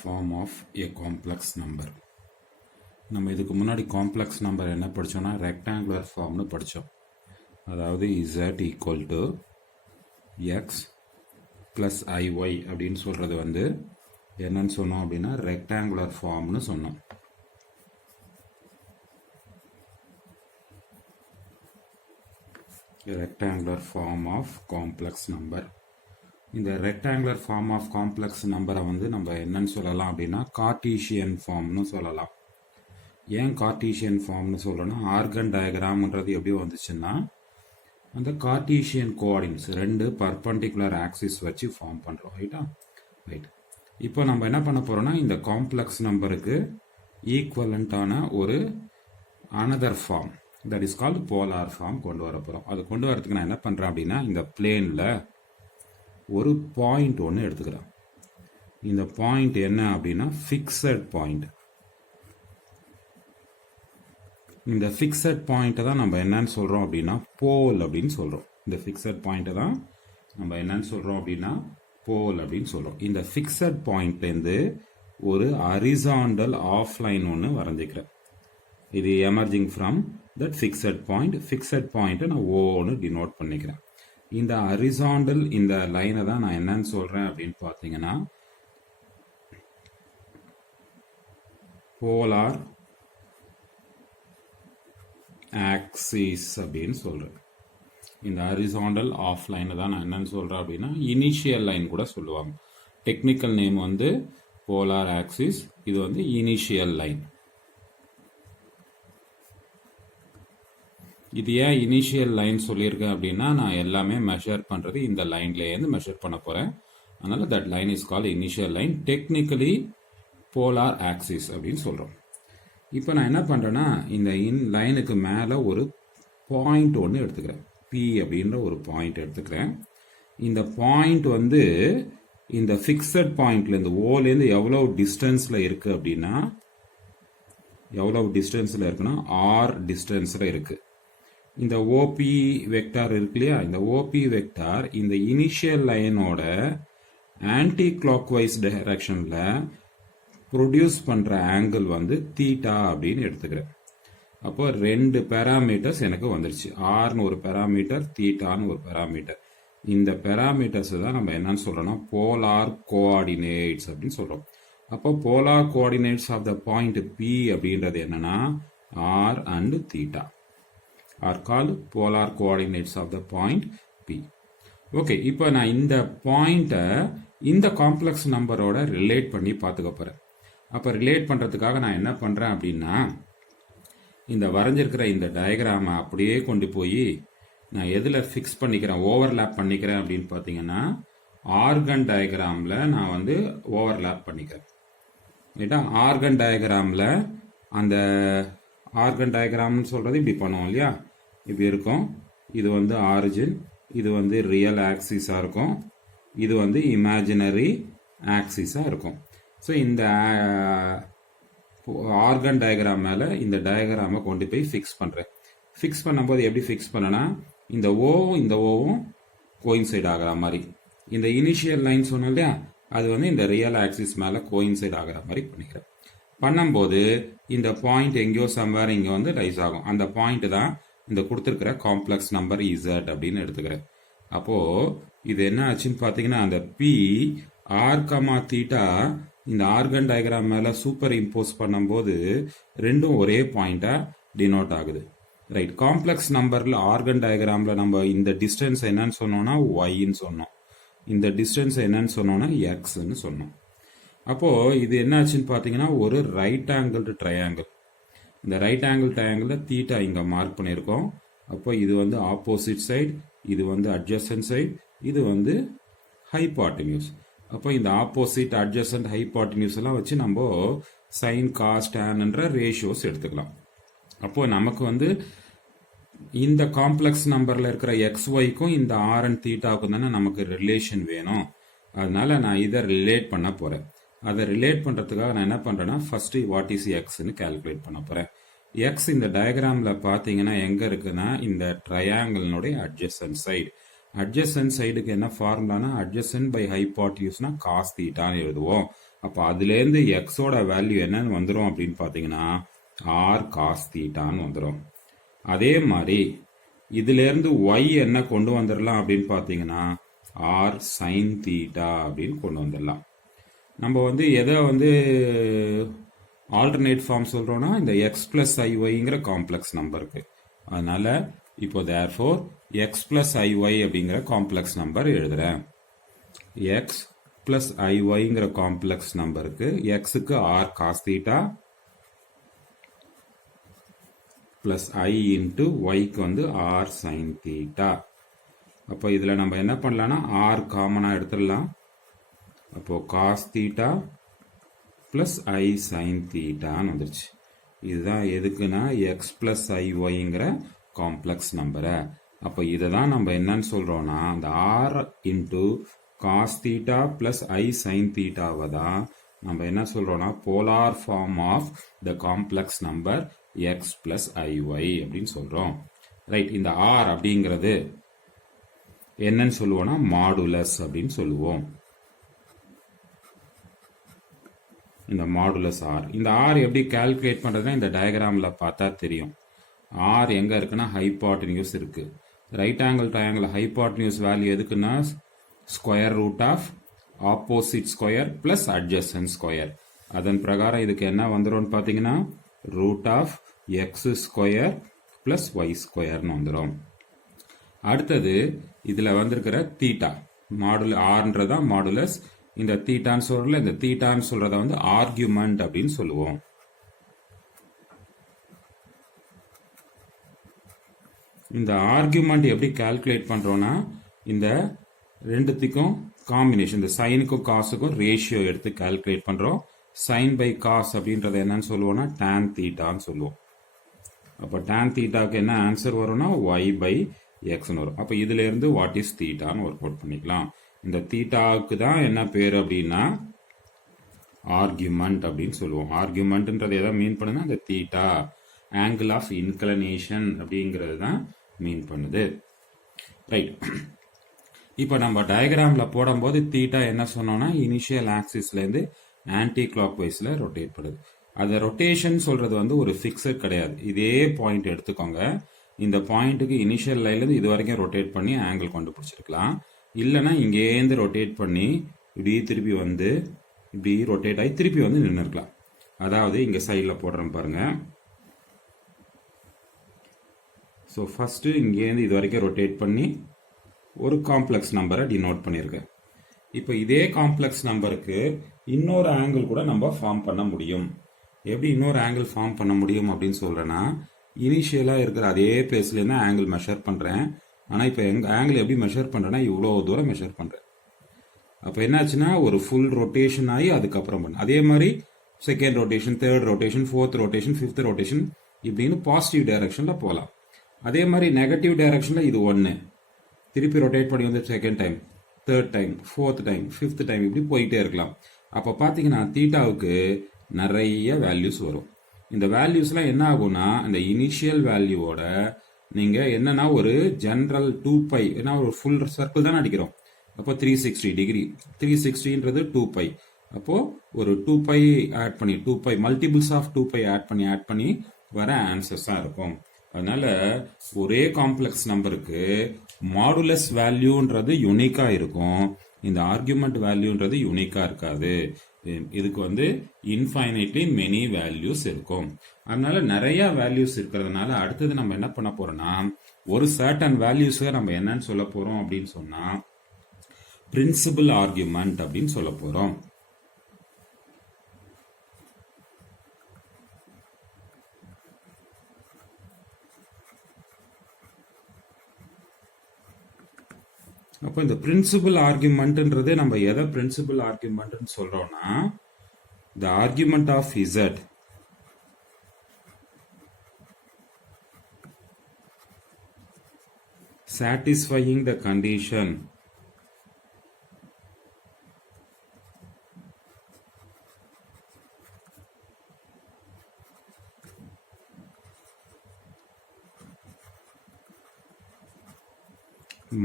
form of a complex number. நம்ம இதுக்கு முன்னாடி காம்ப்ளெக்ஸ் நம்பர் என்ன படித்தோம்னா ரெக்டாங்குலர் ஃபார்ம்னு படித்தோம். அதாவது z equal to X plus i y அப்படின்னு சொல்கிறது வந்து என்னன்னு சொன்னோம் அப்படின்னா ரெக்டாங்குலர் ஃபார்ம்னு சொன்னோம். Rectangular form of complex number. இந்த ரெக்டாங்குலர் ஃபார்ம் ஆஃப் காம்ப்ளெக்ஸ் நம்பரை வந்து நம்ம என்னன்னு சொல்லலாம் அப்படின்னா கார்ட்டீசியன் ஃபார்ம்னு சொல்லலாம். ஏன் கார்ட்டீசியன் ஃபார்ம்னு சொல்லணும்னா ஆர்கன் டயக்ராம்ன்றது எப்படி வந்துச்சுன்னா அந்த கார்ட்டீசியன் கோஆர்டினேட்ஸ் ரெண்டு பர்பண்டிகுலர் ஆக்சிஸ் வச்சு ஃபார்ம் பண்ணுறோம். ரைட். இப்போ நம்ம என்ன பண்ண போகிறோம்னா இந்த காம்ப்ளெக்ஸ் நம்பருக்கு ஈக்குவலண்ட்டான ஒரு another form that is called polar form கொண்டு வர போகிறோம். அது கொண்டு வரதுக்கு நான் என்ன பண்ணுறேன் அப்படின்னா இந்த பிளேனில் ஒரு பாயிண்ட் ஒன்று எடுத்துக்கிறேன். இந்த பாயிண்ட் என்ன அப்படின்னா ஃபிக்ஸட் பாயிண்ட். இந்த ஃபிக்ஸட் பாயிண்ட்டை தான் நம்ம என்னன்னு சொல்கிறோம் அப்படின்னா போல் அப்படின்னு சொல்கிறோம். இந்த ஃபிக்ஸட் பாயிண்ட்டை தான் நம்ம என்னன்னு சொல்கிறோம் அப்படின்னா போல் அப்படின்னு சொல்கிறோம். இந்த ஃபிக்ஸட் பாயிண்ட்லேருந்து ஒரு ஹரிசாண்டல் ஆஃப்லைன் ஒன்று வரைஞ்சிக்கிறேன். இது emerging from that fixed point. Fixed பாயிண்ட்டை நான் ஓன்னு டினோட் பண்ணிக்கிறேன். இந்த ஹரிசாண்டல் இந்த லைனை தான் நான் என்னன்னு சொல்கிறேன் அப்படின்னு பார்த்தீங்கன்னா போலார் ஆக்சிஸ் அப்படின்னு சொல்கிறேன். இந்த ஹரிசாண்டல் ஆஃப் லைனை தான் நான் என்னன்னு சொல்கிறேன் அப்படின்னா இனிஷியல் லைன் கூட சொல்லுவாங்க. டெக்னிக்கல் நேம் வந்து போலார் ஆக்சிஸ், இது வந்து இனிஷியல் லைன். இது ஏன் இனிஷியல் லைன் சொல்லியிருக்கேன் அப்படின்னா நான் எல்லாமே மெஷர் பண்ணுறது இந்த லைன்லேருந்து மெஷர் பண்ண போகிறேன். அதனால் that line is called initial line. Technically polar axis அப்படின்னு சொல்கிறோம். இப்போ நான் என்ன பண்ணுறேன்னா இந்த லைனுக்கு மேலே ஒரு பாயிண்ட் ஒன்று எடுத்துக்கிறேன். பி அப்படின்ற ஒரு பாயிண்ட் எடுத்துக்கிறேன். இந்த பாயிண்ட் வந்து இந்த ஃபிக்ஸட் பாயிண்ட்லேருந்து ஓலேருந்து எவ்வளோ டிஸ்டன்ஸில் இருக்குது அப்படின்னா எவ்வளோ டிஸ்டன்ஸில் இருக்குன்னா ஆர் டிஸ்டன்ஸில் இருக்குது. இந்த ஓபி வெக்டார் இருக்கு இல்லையா, இந்த ஓபி வெக்டார் இந்த இனிஷியல் லைனோட ஆன்டி கிளாக்வைஸ் டைரக்ஷனில் ப்ரொடியூஸ் பண்ணுற ஆங்கிள் வந்து தீட்டா அப்படின்னு எடுத்துக்கிறேன். அப்போ ரெண்டு பேராமீட்டர்ஸ் எனக்கு வந்துருச்சு. ஆர்னு ஒரு பேராமீட்டர், தீட்டான்னு ஒரு பேராமீட்டர். இந்த பேராமீட்டர்ஸ் தான் நம்ம என்னன்னு சொல்கிறோம்னா போலார் கோஆர்டினேட்ஸ் அப்படின்னு சொல்கிறோம். அப்போ polar coordinates of the point P அப்படின்றது என்னன்னா R and theta R called polar coordinates of the point P. Okay, இப்போ நான் இந்த பாயிண்ட்டை இந்த காம்ப்ளெக்ஸ் நம்பரோட ரிலேட் பண்ணி பார்த்துக்க போகிறேன். அப்போ ரிலேட் பண்ணுறதுக்காக நான் என்ன பண்ணுறேன் அப்படின்னா இந்த வரைஞ்சிருக்கிற இந்த டயக்ராமை அப்படியே கொண்டு போய் நான் எதில் ஃபிக்ஸ் பண்ணிக்கிறேன், ஓவர்லேப் பண்ணிக்கிறேன் அப்படின்னு பார்த்தீங்கன்னா ஆர்கன் டயக்ராமில் நான் வந்து ஓவர்லேப் பண்ணிக்கிறேன். ரைட்டா? ஆர்கன் டயக்ராமில் அந்த ஆர்கன் டயக்ராம்னு சொல்கிறது இப்படி பண்ணுவோம் இல்லையா, இப்படி இருக்கும். இது வந்து ஆரிஜின், இது வந்து ரியல் ஆக்சிஸாக இருக்கும், இது வந்து இமேஜினரி ஆக்சிஸாக இருக்கும். ஸோ இந்த ஆர்கன் டயக்ராம் மேலே இந்த டயக்ராமை கொண்டு போய் ஃபிக்ஸ் பண்ணுறேன். ஃபிக்ஸ் பண்ணும்போது எப்படி ஃபிக்ஸ் பண்ணனா இந்த ஓவும் கோயின்சைட் ஆகிற மாதிரி, இந்த இனிஷியல் லைன் சொன்னோம் இல்லையா அது வந்து இந்த ரியல் ஆக்சிஸ் மேலே கோயின்சைட் ஆகிற மாதிரி பண்ணிக்கிறேன். பண்ணும்போது இந்த பாயிண்ட் எங்கேயோ சம்வேர் இங்கே வந்து ரைஸ் ஆகும். அந்த பாயிண்ட் தான் இந்த கொடுத்துருக்கிற காம்ப்ளெக்ஸ் நம்பர் இசட் அப்படின்னு எடுத்துக்கிறேன். அப்போது இது என்ன ஆச்சுன்னு பார்த்தீங்கன்னா அந்த பி ஆர் கமா தீட்டா இந்த ஆர்கன் டயக்ராம் மேலே சூப்பர் இம்போஸ் பண்ணும்போது ரெண்டும் ஒரே பாயிண்டாக டினோட் ஆகுது. ரைட். காம்ப்ளெக்ஸ் நம்பரில் ஆர்கன் டயக்ராமில் நம்ம இந்த டிஸ்டன்ஸ் என்னன்னு சொன்னோம்னா ஒய்ன்னு சொன்னோம், இந்த டிஸ்டன்ஸ் என்னன்னு சொன்னோம்னா எக்ஸ்ன்னு சொன்னோம். அப்போது இது என்னாச்சுன்னு பார்த்தீங்கன்னா ஒரு ரைட் ஆங்கிள் ட்ரையாங்கிள். இந்த ரைட் ஆங்கிள் ட்ரையாங்கிளில் தீட்டா இங்கே மார்க் பண்ணியிருக்கோம். அப்போ இது வந்து ஆப்போசிட் சைடு, இது வந்து அட்ஜசன்ட் சைடு, இது வந்து ஹைபாட்டன்யூஸ். அப்போ இந்த ஆப்போசிட் அட்ஜசன்ட் ஹைபாட்டன்யூஸ் எல்லாம் வச்சு நம்ம சைன் காஸ் டேன்ன்ற ரேஷியோஸ் எடுத்துக்கலாம். அப்போது நமக்கு வந்து இந்த காம்ப்ளெக்ஸ் நம்பரில் இருக்கிற XYக்கும் இந்த ஆர் அண்ட் தீட்டாவுக்கும் தானே நமக்கு ரிலேஷன் வேணும். அதனால நான் இதை ரிலேட் பண்ண போகிறேன். அதை ரிலேட் பண்ணுறதுக்காக நான் என்ன பண்ணுறேன்னா ஃபஸ்ட்டு வாட் இஸ் எக்ஸ்ன்னு கால்குலேட் பண்ண போகிறேன். எக்ஸ் இந்த டயக்ராமில் பார்த்தீங்கன்னா எங்கே இருக்குன்னா இந்த ட்ரையாங்கிளினுடைய அட்ஜசன்ட் சைடு. அட்ஜசன்ட் சைடுக்கு என்ன ஃபார்முலானா அட்ஜசன்ட் பை ஹைபாட்டியூஸ்னா காஸ் தீட்டான்னு எழுதுவோம். அப்போ அதுலேருந்து எக்ஸோட வேல்யூ என்னன்னு வந்துடும் அப்படின்னு பார்த்தீங்கன்னா ஆர் காஸ் தீட்டான்னு வந்துடும். அதே மாதிரி இதுலேருந்து ஒய் என்ன கொண்டு வந்துடலாம் அப்படின்னு பார்த்தீங்கன்னா ஆர் சைன் தீட்டா அப்படின்னு கொண்டு வந்துடலாம். நம்ம வந்து எதை வந்து ஆல்டர்னேட் ஃபார்ம் சொல்கிறோன்னா இந்த எக்ஸ் பிளஸ் ஐஒய்ங்கிற காம்ப்ளெக்ஸ் நம்பருக்கு. அதனால இப்போ தேர்ஃபோர் எக்ஸ் பிளஸ் ஐஒய் அப்படிங்கிற காம்ப்ளெக்ஸ் நம்பர் எழுதுறேன். எக்ஸ் பிளஸ் ஐஒய்ங்கிற காம்ப்ளெக்ஸ் நம்பருக்கு எக்ஸுக்கு ஆர் காஸ் தீட்டா பிளஸ் ஐ இன்ட்டு ஒய்க்கு வந்து ஆர் சைன் தீட்டா. அப்போ இதில் நம்ம என்ன பண்ணலாம்னா ஆர் காமனாக எடுத்துடலாம். அப்போது cos theta plus i sine தீட்டான்னு வந்துருச்சு. இதுதான் எதுக்குன்னா எக்ஸ் பிளஸ் ஐஒய்ங்கிற காம்ப்ளெக்ஸ் நம்பரை. அப்போ இதை தான் நம்ம என்னன்னு சொல்கிறோன்னா அந்த r into cos theta plus i sine தீட்டாவை தான் நம்ம என்ன சொல்கிறோன்னா polar form of the complex number x plus i y அப்படின்னு சொல்கிறோம். ரைட். இந்த ஆர் அப்படிங்கிறது என்னன்னு சொல்லுவோம்னா மாடுலஸ் அப்படின்னு சொல்லுவோம். இந்த மாடுலஸ் ஆர். இந்த ஆர் எப்படி கால்குலேட் பண்ணுறதுன்னா இந்த டயக்ராமில் பார்த்தா தெரியும். ஆர் எங்கே இருக்குன்னா ஹைபாட்டனியூஸ் இருக்கு. Right angle triangle hypotenuse value எதுக்குன்னா square root of opposite square plus adjacent square. அதன் பிரகாரம் இதுக்கு என்ன வந்துடும் பார்த்தீங்கன்னா root of x square plus y ஸ்கொயர்னு வந்துடும். அடுத்தது இதில் வந்திருக்கிற தீட்டா மாடுல ஆர்ன்றதான் மாடுலஸ். இந்த தீட்டான்னு சொல்றதுல இந்த தீட்டான்னு சொல்றத வந்து ஆர்கியூமெண்ட் அப்படின்னு சொல்லுவோம். இந்த ஆர்கியூமெண்ட் எப்படி கால்குலேட் பண்றோம்னா இந்த ரெண்டுத்துக்கும் காம்பினேஷன், இந்த சைனுக்கும் காசுக்கும் ரேஷியோ எடுத்து கால்குலேட் பண்றோம். சைன் பை காஸ் அப்படின்றது என்னன்னு சொல்லுவோம்னா டான் தீட்டான்னு சொல்லுவோம். அப்போ டான் தீட்டாக்கு என்ன ஆன்சர் வரும்னா ஒய் பை எக்ஸ்னு வரும். அப்போ இதுல இருந்து வாட் இஸ் தீட்டான்னு ஒர்க் அவுட் பண்ணிக்கலாம். இந்த தீட்டாவுக்கு தான் என்ன பேர் அப்படின்னா ஆர்கியூமெண்ட் அப்படின்னு சொல்லுவோம். ஆர்கியூமெண்ட்ன்றது எதை மீன் பண்ணுன்னா இந்த தீட்டா ஆங்கிள் ஆஃப் இன்க்ளனேஷன் அப்படிங்கிறது தான் மீன் பண்ணுது. ரைட். இப்போ நம்ம டயக்ராம்ல போடும்போது தீட்டா என்ன சொன்னோம்னா இனிஷியல் ஆக்சிஸ்லேருந்து ஆன்டி கிளாக் வைஸ்ல ரொட்டேட் பண்ணுது. அந்த ரொட்டேஷன் சொல்றது வந்து ஒரு ஃபிக்ஸட் கிடையாது. இதே பாயிண்ட் எடுத்துக்கோங்க. இந்த பாயிண்ட்டுக்கு இனிஷியல் லைன்லேருந்து இது வரைக்கும் ரொட்டேட் பண்ணி ஆங்கிள் கண்டுபிடிச்சிருக்கலாம். இல்லைன்னா இங்கேருந்து ரொட்டேட் பண்ணி இப்படி திருப்பி வந்து இப்படி ரொட்டேட் ஆகி திருப்பி வந்து நின்று இருக்கலாம். அதாவது இங்கே சைடில் போடுறோம் பாருங்க. ஸோ ஃபர்ஸ்ட் இங்கேருந்து இது வரைக்கும் ரொட்டேட் பண்ணி ஒரு காம்ப்ளெக்ஸ் நம்பரை டினோட் பண்ணியிருக்கேன். இப்போ இதே காம்ப்ளெக்ஸ் நம்பருக்கு இன்னொரு ஆங்கிள் கூட நம்ம ஃபார்ம் பண்ண முடியும். எப்படி இன்னொரு ஆங்கிள் ஃபார்ம் பண்ண முடியும் அப்படின்னு சொல்றேன்னா இனிஷியலாக இருக்கிற அதே பிளேஸ்லேருந்து ஆங்கிள் மெஷர் பண்ணுறேன். ஆனால் இப்போ எங்கள் ஆங்கிள் எப்படி மெஷர் பண்ணுறேன்னா இவ்வளோ தூரம் மெஷர் பண்ணுறேன். அப்போ என்னாச்சுன்னா ஒரு ஃபுல் ரொட்டேஷன் ஆகி அதுக்கப்புறம் பண்ண அதே மாதிரி second rotation, third rotation, fourth rotation, fifth rotation இப்படின்னு பாசிட்டிவ் டைரக்ஷனில் போகலாம். அதே மாதிரி நெகட்டிவ் டைரக்ஷனில் இது ஒன்று திருப்பி ரொட்டேட் பண்ணி வந்து second time, third time, fourth time, fifth time இப்படி போயிட்டே இருக்கலாம். அப்போ பார்த்தீங்கன்னா தீட்டாவுக்கு நிறைய வேல்யூஸ் வரும். இந்த வேல்யூஸ்லாம் என்ன ஆகும்னா இந்த இனிஷியல் வேல்யூவோட நீங்கள் என்னன்னா ஒரு ஜென்ரல் 2π, ஏன்னா ஒரு ஃபுல் சர்க்கிள் தானே அடிக்கிறோம். அப்போ 360 டிகிரி, 360ன்றது 2π. அப்போ ஒரு 2π ஆட் பண்ணி 2π மல்டிபிள்ஸ் ஆஃப் 2π ஆட் பண்ணி வர ஆன்சர்ஸ் தான் இருக்கும். அதனால ஒரே காம்ப்ளெக்ஸ் நம்பருக்கு மாடுலஸ் வேல்யூன்றது யுனிக்கா இருக்கும். இந்த ஆர்குமெண்ட் வேல்யூன்றது யுனிக்கா இருக்காது. இதுக்கு வந்து இன்ஃபைனைட்லி மெனி வேல்யூஸ் இருக்கும். அதனால நிறைய வேல்யூஸ் இருக்கிறதுனால அடுத்தது நம்ம என்ன பண்ண போறோம்னா ஒரு சர்டன் வேல்யூஸை நம்ம என்னன்னு சொல்ல போறோம் அப்படின்னு சொன்னா பிரின்சிபல் ஆர்குமெண்ட் அப்படின்னு சொல்ல போறோம். அப்போ இந்த பிரின்சிபல் ஆர்குமெண்ட்ன்றது நம்ம எதை பிரின்சிபல் ஆர்குமெண்ட்னு சொல்றோம்னா the argument of z satisfying the condition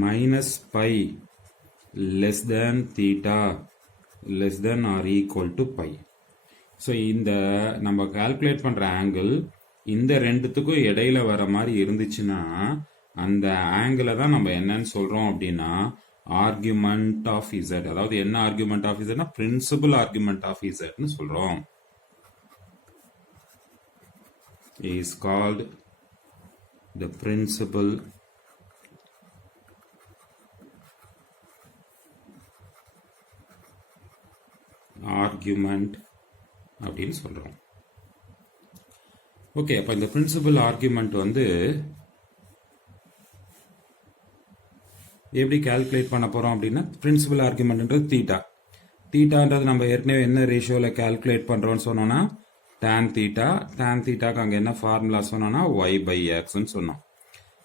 minus pi less than theta less than or equal to pi. So இந்த நம்ம கால்குலேட் பண்ணுற ஆங்கிள் இந்த ரெண்டுத்துக்கும் இடையில வர மாதிரி இருந்துச்சுன்னா அந்த ஆங்கிளை தான் நம்ம என்னன்னு சொல்கிறோம் அப்படின்னா ஆர்குமெண்ட் ஆஃப் இசட். அதாவது என்ன ஆர்குமெண்ட் ஆஃப் இசட்னா பிரின்சிபல் ஆர்குமெண்ட் ஆஃப் இசட்னு சொல்கிறோம். Is called the principal argument அப்படின்னு சொல்றோம். ஓகே, அப்ப இந்த பிரின்சிபல் ஆர்குமெண்ட் வந்து எப்படி கால்குலேட் பண்ண போறோம் அப்படின்னா பிரின்சிபல் ஆர்குமெண்ட்ன்றது தீட்டா. தீட்டான்றது நம்ம ஏற்கனவே என்ன ரேஷியோல கால்குலேட் பண்றோம்னு சொன்னோம்னா tan theta. tan thetaக்கு அங்க என்ன ஃபார்முலா சொன்னோம்னா y by x ன்னு சொன்னோம்.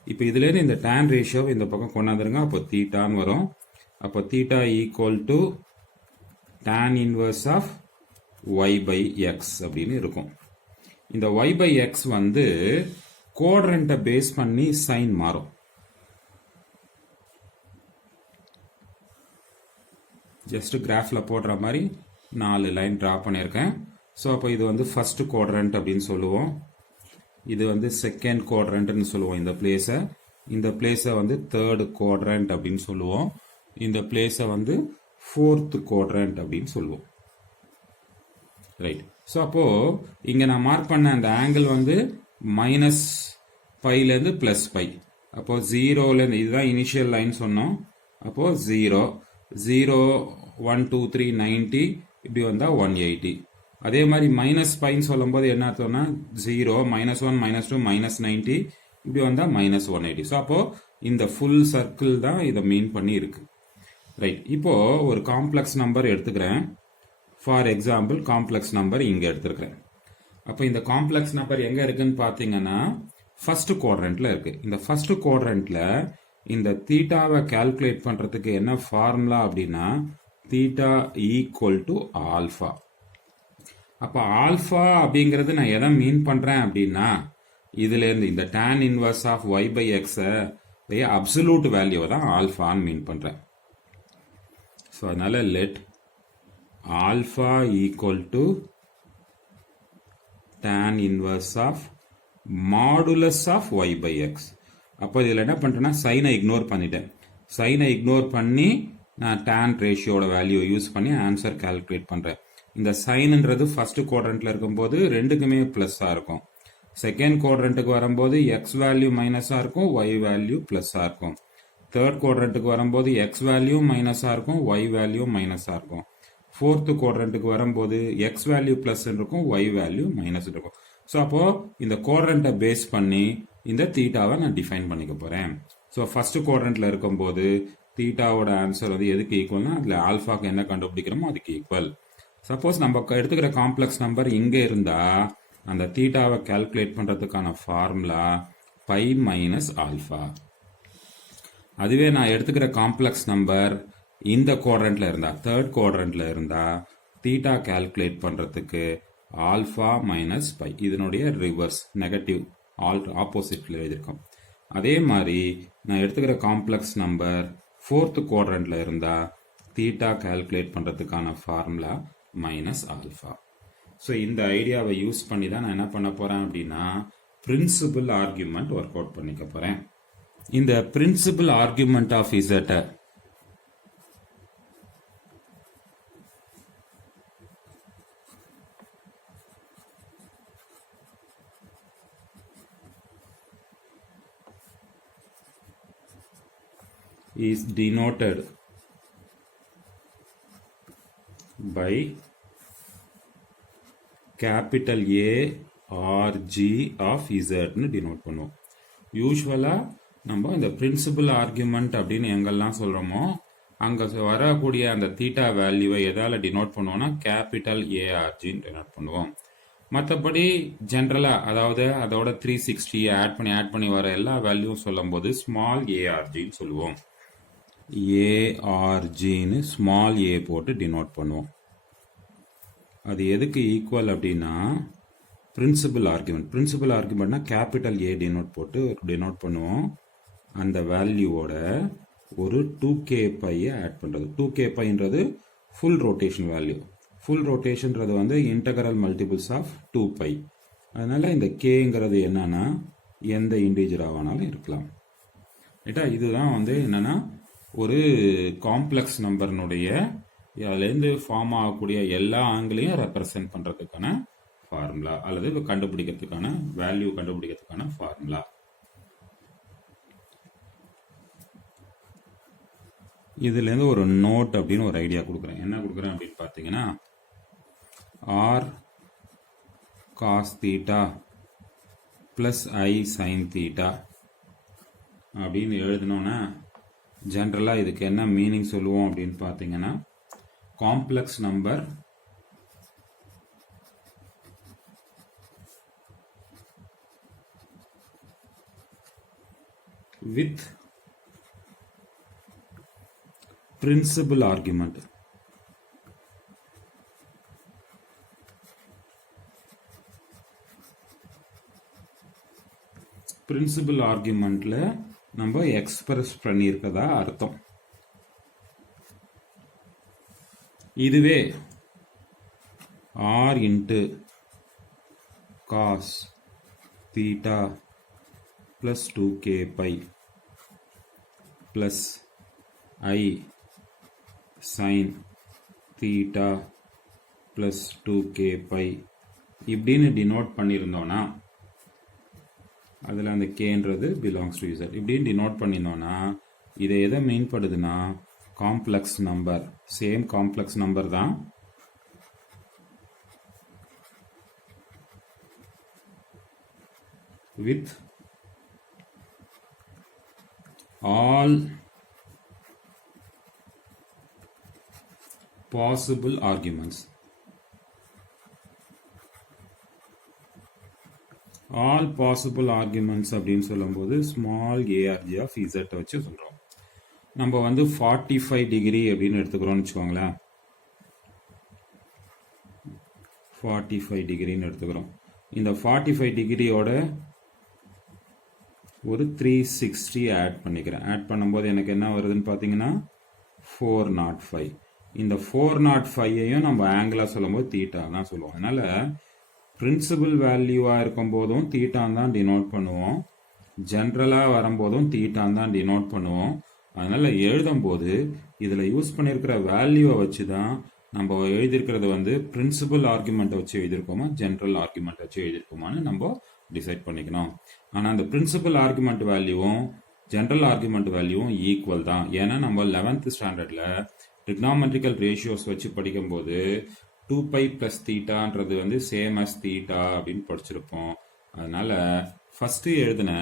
இப்போ இதுல இருந்து இந்த tan ரேஷியோ இந்த பக்கம் கொண்டாந்துருங்க. அப்போ தீட்டான்னு வரும். அப்போ theta equal to tan inverse of y by x அப்படின்னு இருக்கும். இந்த y by x வந்து கோட்ரண்ட்டை பேஸ் பண்ணி சைன் மாறும். ஜஸ்ட் கிராஃப்ல போடுற மாதிரி 4 லைன் டிரா பண்ணியிருக்கேன். ஸோ அப்போ இது வந்து ஃபர்ஸ்ட் குவாட்ரண்ட் அப்படின்னு சொல்லுவோம். இது வந்து செகண்ட் குவாட்ரண்ட்னு சொல்லுவோம். இந்த பிளேஸை வந்து தேர்ட் குவாட்ரண்ட் அப்படின்னு சொல்லுவோம். இந்த பிளேஸை வந்து ஃபோர்த் குவாட்ரண்ட் அப்படின்னு சொல்லுவோம். ரைட். ஸோ அப்போ இங்க நான் மார்க் பண்ண அந்த ஆங்கிள் வந்து மைனஸ் பைலேருந்து பிளஸ் பை. அப்போ ஜீரோலேருந்து இதுதான் இனிஷியல் லைன் சொன்னோம். அப்போ 0 0 1 2 3 90 இப்படி வந்தா 180. அதே மாதிரி மைனஸ் பைன்னு சொல்லும் போது என்ன அர்த்தம்னா 0 -1 -2 -90 இப்படி வந்தா -180. ஸோ அப்போ இந்த ஃபுல் சர்க்கிள் தான் இதை மீன் பண்ணி இருக்கு. ரைட். இப்போ ஒரு காம்ப்ளெக்ஸ் நம்பர் எடுத்துக்கிறேன். ஃபார் எக்ஸாம்பிள் காம்ப்ளெக்ஸ் நம்பர் இங்க எடுத்துக்கிறேன். அப்போ இந்த காம்ப்ளெக்ஸ் நம்பர் எங்க இருக்குன்னு பாத்தீங்கன்னா ஃபர்ஸ்ட் குவாட்ரண்ட்ல இருக்கு. இந்த ஃபர்ஸ்ட் குவாட்ரண்ட்ல இந்த தீட்டாவை கால்குலேட் பண்றதுக்கு என்ன ஃபார்முலா அப்படின்னா தீட்டா ஈக்குவல் டு ஆல்பா. அப்ப ஆல்பா அப்படிங்கிறது நான் எதை மீன் பண்றேன் அப்படின்னா இதுல இருந்து இந்த tan inverse of y by x absolute value தான் ஆல்பான்னு மீன் பண்றேன். ஸோ அதனால let alpha equal to tan inverse of modulus of y by x. அப்போ இதில் என்ன பண்றேன்னா சைனை இக்னோர் பண்ணிட்டேன். சைனை இக்னோர் பண்ணி நான் tan ரேஷியோட வேல்யூ யூஸ் பண்ணி ஆன்சர் கால்குலேட் பண்றேன். இந்த சைன்ன்றது ஃபர்ஸ்ட் குவாட்ரண்ட்ல இருக்கும்போது ரெண்டுக்குமே பிளஸ்ஸா இருக்கும். செகண்ட் குவாட்ரண்ட்டுக்கு வரும்போது எக்ஸ் வேல்யூ மைனஸா இருக்கும், ஒய் வேல்யூ பிளஸ்ஸா இருக்கும். தேர்ட் குவாட்ரண்ட்டுக்கு வரும்போது எக்ஸ் வேல்யூ மைனஸா இருக்கும், ஒய் வேல்யூ மைனஸா இருக்கும். ஃபோர்த் குவாட்ரண்ட்டுக்கு வரும்போது எக்ஸ் வேல்யூ பிளஸ் இருக்கும், ஒய் வேல்யூ மைனஸ் இருக்கும். ஸோ அப்போ இந்த குவாட்ரண்ட்டை பேஸ் பண்ணி இந்த தீட்டாவை நான் டிஃபைன் பண்ணிக்க போறேன். ஸோ ஃபர்ஸ்ட் குவாட்ரண்ட்ல இருக்கும்போது தீட்டாவோட ஆன்சர் வந்து எதுக்கு ஈக்குவல்னா அதுல ஆல்பாக்கு என்ன கண்டுபிடிக்கிறோமோ அதுக்கு ஈக்குவல். சப்போஸ் நம்ம எடுத்துக்கிற காம்ப்ளெக்ஸ் நம்பர் இங்க இருந்தா அந்த தீட்டாவை கால்குலேட் பண்றதுக்கான ஃபார்முலா பை மைனஸ் ஆல்பா. அதுவே நான் எடுத்துக்கிற காம்ப்ளெக்ஸ் நம்பர் இந்த குவாட்ரண்ட்ல இருந்தா தேர்ட் குவாட்ரண்ட்ல இருந்தா தீட்டா கால்குலேட் பண்றதுக்கு ஆல்பா மைனஸ் பை. இதனுடைய ரிவர்ஸ் நெகட்டிவ் ஆப்போசிட்ல எழுதியிருக்கோம். அதே மாதிரி நான் எடுத்துக்கிற காம்ப்ளெக்ஸ் நம்பர் ஃபோர்த் குவாட்ரண்ட்ல இருந்தா தீட்டா கால்குலேட் பண்றதுக்கான ஃபார்முலா மைனஸ் ஆல்பா. ஸோ இந்த ஐடியாவை யூஸ் பண்ணி தான் நான் என்ன பண்ண போறேன் அப்படின்னா பிரின்சிபல் ஆர்குமெண்ட் ஒர்க் அவுட் பண்ணிக்க போறேன். இந்த principal argument of Z is denoted by capital A or G of Z னு denote பண்ணுவோம். யூஸ்வலா நம்ம இந்த பிரின்சிபல் ஆர்குமெண்ட் அப்படின்னு எங்கெல்லாம் சொல்றோமோ அங்க வரக்கூடிய அந்த தீட்டா வேல்யூவை எதால டினோட் பண்ணுவோம்னா கேபிட்டல் ஏஆர்ஜின்னு டினோட் பண்ணுவோம். மற்றபடி ஜென்ரலா அதாவது அதோட 360 ஆட் பண்ணி வர எல்லா வேல்யூவும் சொல்லும் போது ஸ்மால் ஏஆர்ஜின்னு சொல்லுவோம். ஏஆர்ஜின்னு ஸ்மால் ஏ போட்டு டினோட் பண்ணுவோம். அது எதுக்கு ஈக்குவல் அப்படின்னா பிரின்சிபல் ஆர்குமெண்ட்னா கேபிட்டல் ஏ போட்டு டினோட் பண்ணுவோம். அந்த வேல்யூவோட ஒரு 2k பையை ஆட் பண்றது. 2k பைன்றது ஃபுல் ரொட்டேஷன் வேல்யூ. ஃபுல் ரொட்டேஷன்றது வந்து இன்டகரல் மல்டிபிள்ஸ் ஆஃப் 2π. அதனால் இந்த கேங்கிறது என்னன்னா எந்த இண்டிஜராக வேணாலும் இருக்கலாம். ரைட்டா? இதுதான் வந்து என்னன்னா ஒரு காம்ப்ளெக்ஸ் நம்பர்னுடைய அதுலேருந்து ஃபார்ம் ஆகக்கூடிய எல்லா ஆங்கிளையும் ரெப்ரசன்ட் பண்ணுறதுக்கான ஃபார்முலா அல்லது கண்டுபிடிக்கிறதுக்கான வேல்யூ கண்டுபிடிக்கிறதுக்கான ஃபார்முலா. இதுலேருந்து ஒரு நோட் அப்படின்னு ஒரு ஐடியா கொடுக்குறேன். என்ன கொடுக்குறேன் அப்படின்னு பார்த்தீங்கன்னா, r cos theta plus I sin theta அப்படின்னு எழுதினோன்னா ஜென்ரலாக இதுக்கு என்ன மீனிங் சொல்லுவோம் அப்படின்னு பார்த்தீங்கன்னா, complex number with principal argument. Principal ஆர்குமெண்ட்ல நம்ம எக்ஸ்பிரஸ் பண்ணியிருக்கதா அர்த்தம். இதுவே r into cos theta plus 2k pi plus I sin theta plus 2k pi இப்படின்னு டினோட் பண்ணியிருந்தோன்னா, அதில் அந்த கேன்றது பிலாங்ஸ் டு z இப்படின்னு டினோட் பண்ணியிருந்தோன்னா, இதை எதை மீன் பண்ணுதுன்னா complex number. Same complex number தான். With all possible arguments. all possible arguments அப்படின்னு சொல்லும்போது ஸ்மால் arg of z வச்சு சொல்கிறோம். நம்ம வந்து 45 டிகிரி அப்படின்னு எடுத்துக்கிறோம்னு வச்சுக்கோங்களேன். 45 டிகிரின்னு எடுத்துக்கிறோம். இந்த 45 டிகிரியோட ஒரு 360 ஆட் பண்ணிக்கிறேன். ஆட் பண்ணும்போது எனக்கு என்ன வருதுன்னு பார்த்தீங்கன்னா 405. இந்த 405ஐயும் நம்ம ஆங்கிளாக சொல்லும்போது தீட்டா தான் சொல்லுவோம். அதனால் பிரின்சிபல் வேல்யூவாக இருக்கும் போதும் தீட்டான் தான் டினோட் பண்ணுவோம், ஜென்ரலாக வரும்போதும் தீட்டான் தான் டினோட் பண்ணுவோம். அதனால் எழுதும்போது இதில் யூஸ் பண்ணியிருக்கிற வேல்யூவை வச்சு தான் நம்ம எழுதியிருக்கிறது வந்து பிரின்சிபல் ஆர்குமெண்ட்டை வச்சு எழுதியிருக்கோமா ஜென்ரல் ஆர்குமெண்ட்டை வச்சு எழுதியிருக்கோமான்னு நம்ம டிசைட் பண்ணிக்கணும். ஆனால் அந்த பிரின்சிபல் ஆர்குமெண்ட் வேல்யூவும் ஜென்ரல் ஆர்குமெண்ட் வேல்யூவும் ஈக்குவல் தான். ஏன்னா நம்ம 11th ஸ்டாண்டர்டில் ட்ரிக்னாமெட்ரிக்கல் ரேஷியோஸ் வச்சு படிக்கும்போது 2π + தீட்டான்றது வந்து சேம் அஸ் தீட்டா அப்படின்னு படிச்சிருப்போம். அதனால ஃபர்ஸ்ட் எழுதின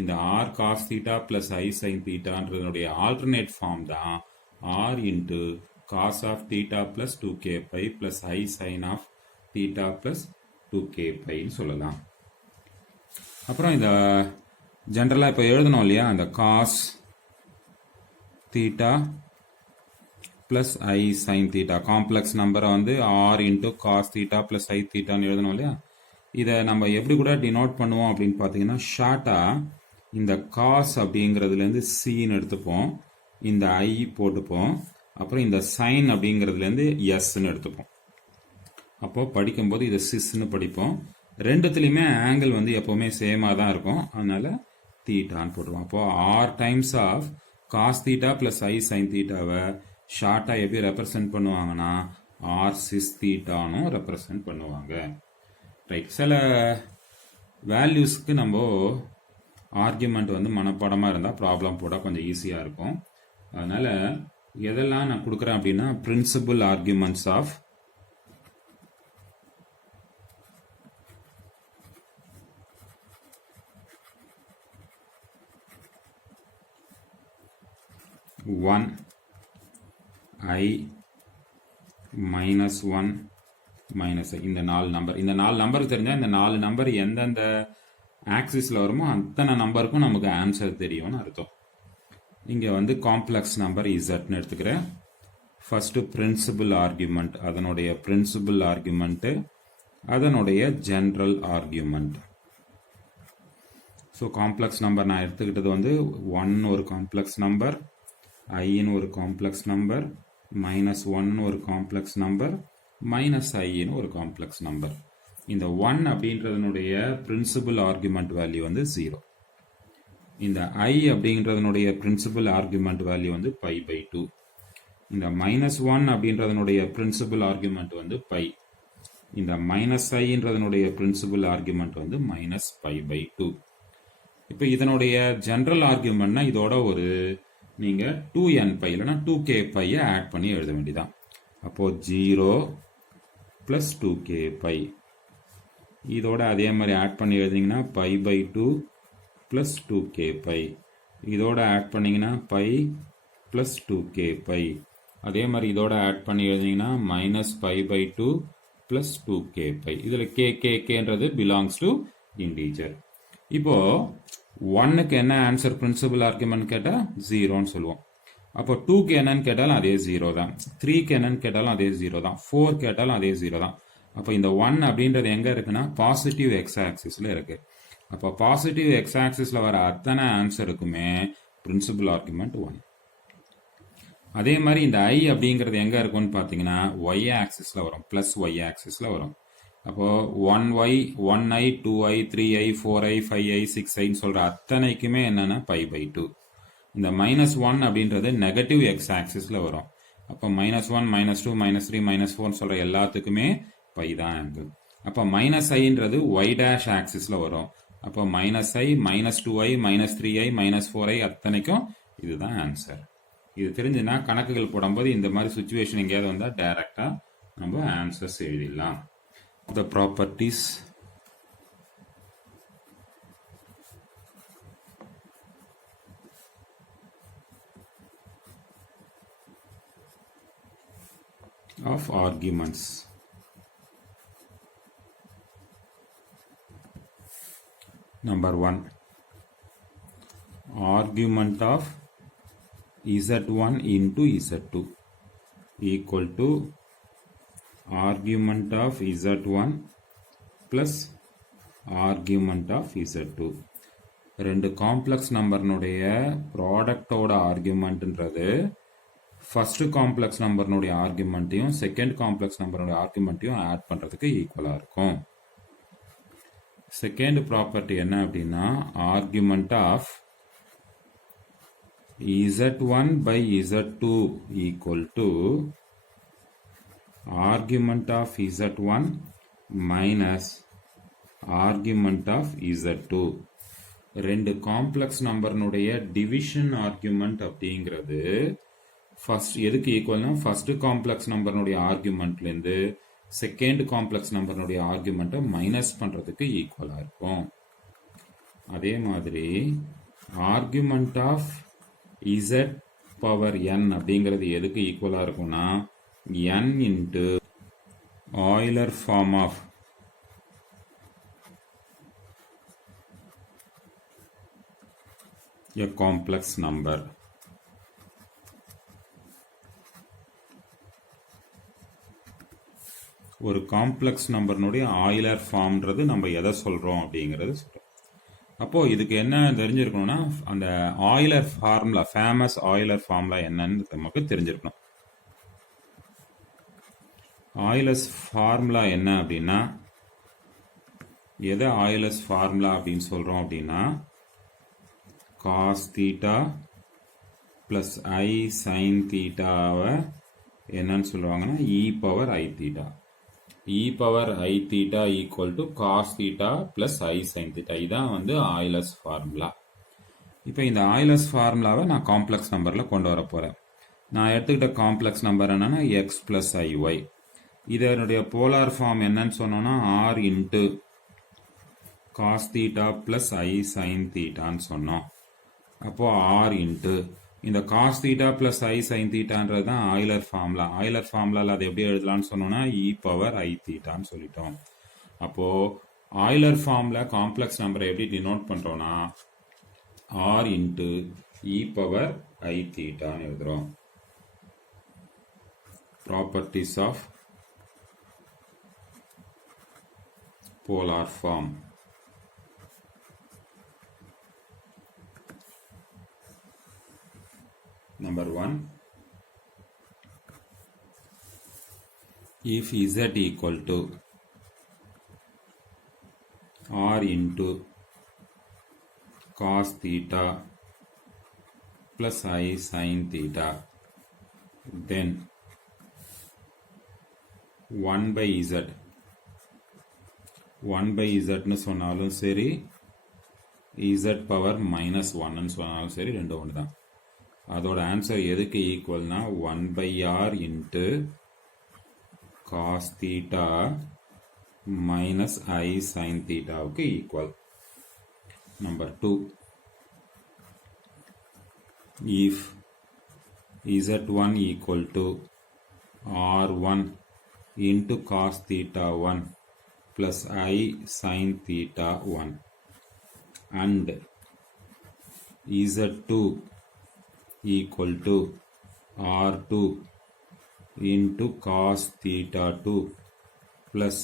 இந்த r cos theta plus I sin thetaன்றதுடைய ஆல்டர்னேட் ஃபார்ம் தான் r into cos of theta plus 2k pi plus I sin of theta plus 2k pi சொல்லலாம். அப்புறம் இந்த ஜென்ரலாக இப்போ எழுதணும் இல்லையா, அந்த காஸ் தீட்டா ப்ளஸ் ஐ சைன் தீட்டா காம்ப்ளெக்ஸ் நம்பரை வந்து r into cos theta plus i தீட்டான்னு எழுதணும் இல்லையா. இதை நம்ம எப்படி கூட டினோட் பண்ணுவோம் அப்படின்னு பார்த்தீங்கன்னா, ஷார்ட்டாக இந்த காஸ் அப்படிங்கிறதுலேருந்து சின்னு எடுத்துப்போம், இந்த ஐ போட்டுப்போம், அப்புறம் இந்த சைன் அப்படிங்கிறதுலேருந்து எஸ்ன்னு எடுத்துப்போம். அப்போது படிக்கும்போது இதை சிஸ்ன்னு படிப்போம். ரெண்டுத்துலேயுமே ஆங்கிள் வந்து எப்போவுமே சேமாக தான் இருக்கும். அதனால தீட்டான்னு போட்டுருவோம். அப்போது R times of cos theta plus I sine தீட்டாவை ஷார்ட்டாக எப்படி ரெப்ரசன்ட் பண்ணுவாங்கன்னா ஆர் சிஸ் தீட்டானும் ரெப்ரசன்ட் பண்ணுவாங்க. ரைட். சில வேல்யூஸ்க்கு நம்ம ஆர்குமெண்ட் வந்து மனப்பாடமாக இருந்தால் ப்ராப்ளம் போட கொஞ்சம் ஈஸியாக இருக்கும். அதனால் எதெல்லாம் நான் கொடுக்குறேன் அப்படின்னா, principal arguments of one I minus one minus இந்த 4 நம்பர், இந்த 4 நம்பருக்கு தெரிஞ்சால் இந்த 4 நம்பர் எந்தெந்த ஆக்சிஸில் வருமோ அத்தனை நம்பருக்கும் நமக்கு ஆன்சர் தெரியும்னு அர்த்தம். இங்கே வந்து காம்ப்ளெக்ஸ் நம்பர் இசட்னு எடுத்துக்கிறேன். ஃபர்ஸ்ட் பிரின்சிபல் ஆர்குமெண்ட், அதனுடைய பிரின்சிபல் ஆர்குமெண்ட்டு, அதனுடைய general argument. So complex number நான் எடுத்துக்கிட்டது வந்து 1 ஒரு காம்ப்ளெக்ஸ் நம்பர், ஐன்னு ஒரு காம்ப்ளெக்ஸ் நம்பர், minus 1 ஒரு காம்ப்ளெக்ஸ் நம்பர் minus iன்னு ஒரு காம்ப்ளெக்ஸ் நம்பர். இந்த 1 அப்படின்றதனுடைய பிரின்சிபல் ஆர்குமெண்ட் வேல்யூ வந்து 0. இந்த I அப்படின்றதனுடைய பிரின்சிபல் ஆர்குமெண்ட் வேல்யூ வந்து pi by 2. இந்த minus 1 அப்படின்றதனுடைய பிரின்சிபல் ஆர்குமெண்ட் வந்து pi. இந்த minus iன்றதனுடைய பிரின்சிபல் ஆர்குமெண்ட் வந்து minus pi by 2. இப்போ இதனுடைய ஜெனரல் ஆர்குமெண்ட்னா இதோட ஒரு நீங்க 2n pi இல்லைன்னா 2k pi ஆட் பண்ணி எழுத வேண்டியதான். அப்போ 0 plus 2k pi. இதோட அதே மாதிரி ஆட் பண்ணி எழுதிங்கன்னா pi by 2 plus 2k pi. இதோட ஆட் பண்ணீங்கன்னா pi plus 2k pi. அதே மாதிரி இதோட ஆட் பண்ணி எழுதிங்கன்னா minus pi by 2 plus 2k pi. இதில் kன்றது belongs to integer. இப்போ 1க்கு என்ன ஆன்சர் பிரின்சிபல் ஆர்குமெண்ட் கேட்டால் 0ன்னு சொல்லுவோம். அப்போ 2க்கு என்னன்னு கேட்டாலும் அதே 0 தான். 3க்கு என்னன்னு கேட்டாலும் அதே 0 தான். 4 கேட்டாலும் அதே 0 தான். அப்போ இந்த 1 அப்படின்றது எங்கே இருக்குன்னா பாசிட்டிவ் எக்ஸ் ஆக்சிஸில் இருக்கு. அப்போ பாசிட்டிவ் எக்ஸ் ஆக்சிஸில் வர அத்தனை ஆன்சருக்குமே பிரின்சிபல் ஆர்குமெண்ட் 1. அதே மாதிரி இந்த I அப்படிங்கிறது எங்கே இருக்கும்னு பார்த்தீங்கன்னா ஒய் ஆக்சிஸில் வரும், ப்ளஸ் ஒய் ஆக்சிஸில் வரும். அப்போ 1y 1i 2i 3i 4i 5i 6iன்னு சொல்கிற அத்தனைக்குமே என்னென்னா pi by 2. இந்த -1 அப்படின்றது நெகட்டிவ் எக்ஸ் ஆக்சிஸில் வரும். அப்போ -1 -2 -3 -4 சொல்கிற எல்லாத்துக்குமே பை தான் ஆங்கிள். அப்போ -iன்றது y டேஷ் ஆக்சிஸில் வரும். அப்போ -i -2i -3i -4i அத்தனைக்கும் இதுதான் ஆன்சர். இது தெரிஞ்சுன்னா கணக்குகள் போடும்போது இந்த மாதிரி சுச்சுவேஷன் எங்கேயாவது வந்தால் டைரெக்டாக நம்ம ஆன்சர்ஸ் எழுதிடலாம். The properties of arguments. Number 1, argument of z1 into z2 equal to argument of z1 plus argument of z2. ரெண்டு காம்ப்ளெக்ஸ் நம்பர்னுடைய ப்ராடக்டோட ஆர்குமெண்ட்ன்றது ஃபர்ஸ்ட் காம்ப்ளெக்ஸ் நம்பர்னுடைய ஆர்குமெண்ட்டையும் செகண்ட் காம்ப்ளெக்ஸ் நம்பருடைய ஆர்குமெண்ட்டையும் ஆட் பண்ணுறதுக்கு ஈக்குவலாக இருக்கும். செகண்ட் ப்ராப்பர்ட்டி என்ன அப்படின்னா argument of z1 by z2 equal to argument of z1 minus argument of z2. ரெண்டு காம்ப்ளெக்ஸ் நம்பர்னுடைய டிவிஷன் ஆர்குமெண்ட் அப்படிங்கிறது ஃபர்ஸ்ட் எதுக்கு ஈக்குவல்னா ஃபர்ஸ்ட் காம்ப்ளெக்ஸ் நம்பர்னுடைய ஆர்குமெண்ட்லேருந்து செகண்ட் காம்ப்ளெக்ஸ் நம்பர்னுடைய ஆர்குமெண்ட்டை மைனஸ் பண்ணுறதுக்கு ஈக்குவலாக இருக்கும். அதே மாதிரி argument of z power n அப்படிங்கிறது எதுக்கு ஈக்குவலாக இருக்கும்னா n into Euler form of a complex number. ஒரு காம்ப்ளெக்ஸ் நம்பர்னுடைய ஆயிலர் ஃபார்ம்ன்றது நம்ம எதை சொல்கிறோம் அப்படிங்கிறது சொல்கிறோம். அப்போது இதுக்கு என்ன தெரிஞ்சிருக்கணும்னா அந்த Euler formula, famous Euler formula என்னன்னு நமக்கு தெரிஞ்சிருக்கணும். ஆயிலர்ஸ் ஃபார்முலா என்ன அப்படின்னா எதை ஆயிலர்ஸ் ஃபார்முலா அப்படின்னு சொல்கிறோம் அப்படின்னா காஸ் தீட்டா ப்ளஸ் ஐ சைன் தீட்டாவை என்னன்னு சொல்லுவாங்கன்னா e power i theta. E power i theta equal to cos theta plus I sine theta. இதுதான் வந்து ஆயிலர்ஸ் ஃபார்முலா. இப்போ இந்த ஆயிலர்ஸ் ஃபார்முலாவை நான் காம்ப்ளெக்ஸ் நம்பரில் கொண்டு வர போகிறேன். நான் எடுத்துக்கிட்ட காம்ப்ளெக்ஸ் நம்பர் என்னன்னா எக்ஸ் ப்ளஸ் ஐஒய். இதனுடைய போலார் ஃபார்ம் என்னன்னு சொன்னோன்னா r into cos theta plus ஐ சைன் தீட்டான்னு சொன்னோம். அப்போது ஆர் இன்ட்டு இந்த காஸ் தீட்டா ப்ளஸ் ஐ சைன் தீட்டான்றது தான் ஆயிலர் ஃபார்முலா. ஆயிலர் ஃபார்முலாவில் அதை எப்படி எழுதலாம்னு சொன்னோன்னா இ பவர் ஐ தீட்டான்னு சொல்லிட்டோம். அப்போது ஆயிலர் ஃபார்மில் காம்ப்ளெக்ஸ் நம்பரை எப்படி டினோட் பண்ணுறோன்னா R into E power I தீட்டான்னு எழுதுகிறோம். Properties of polar form. Number 1, if z equal to r into cos theta plus I sin theta, then 1 by z 1 by z னு சொன்னாலும் சரி z பவர் மைனஸ் 1 னு சொன்னாலும் சரி ரெண்டும் ஒன்று தான். அதோட ஆன்சர் எதுக்கு ஈக்குவல்னா 1 by r into cos theta minus I sin theta வுக்கு equal. Number 2, if z1 equal to r1 into cos theta 1 plus I sin theta 1 and z2 equal to r2 into cos theta 2 plus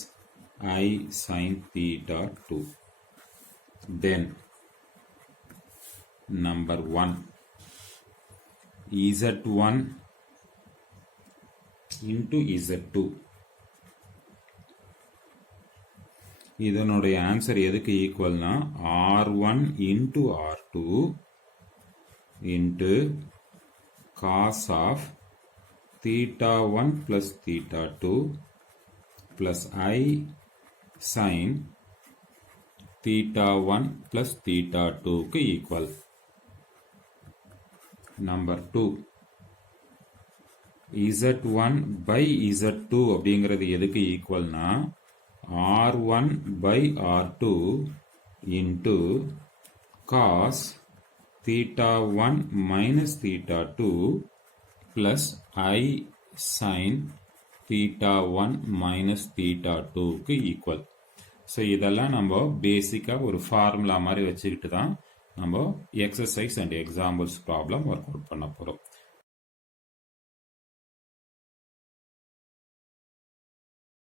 I sin theta 2, then number 1, z1 into z2, இதனுடைய answer எதுக்கு ஈக்குவல்னா r1 into r2 into cos of theta 1 plus theta 2 plus I sin theta 1 plus theta 2 க்கு equal. Number 2, z1 by z2 அப்படிங்கிறது எதுக்கு ஈக்குவல்னா r1 by r2 into cos theta 1 minus theta 2 plus I sin theta 1 minus theta 2 க்கு equal. So இதெல்லாம் நம்ம பேசிக்காக ஒரு formula மாதிரி வச்சுக்கிட்டு தான் நம்ம exercise and examples problem work out பண்ண போகிறோம்.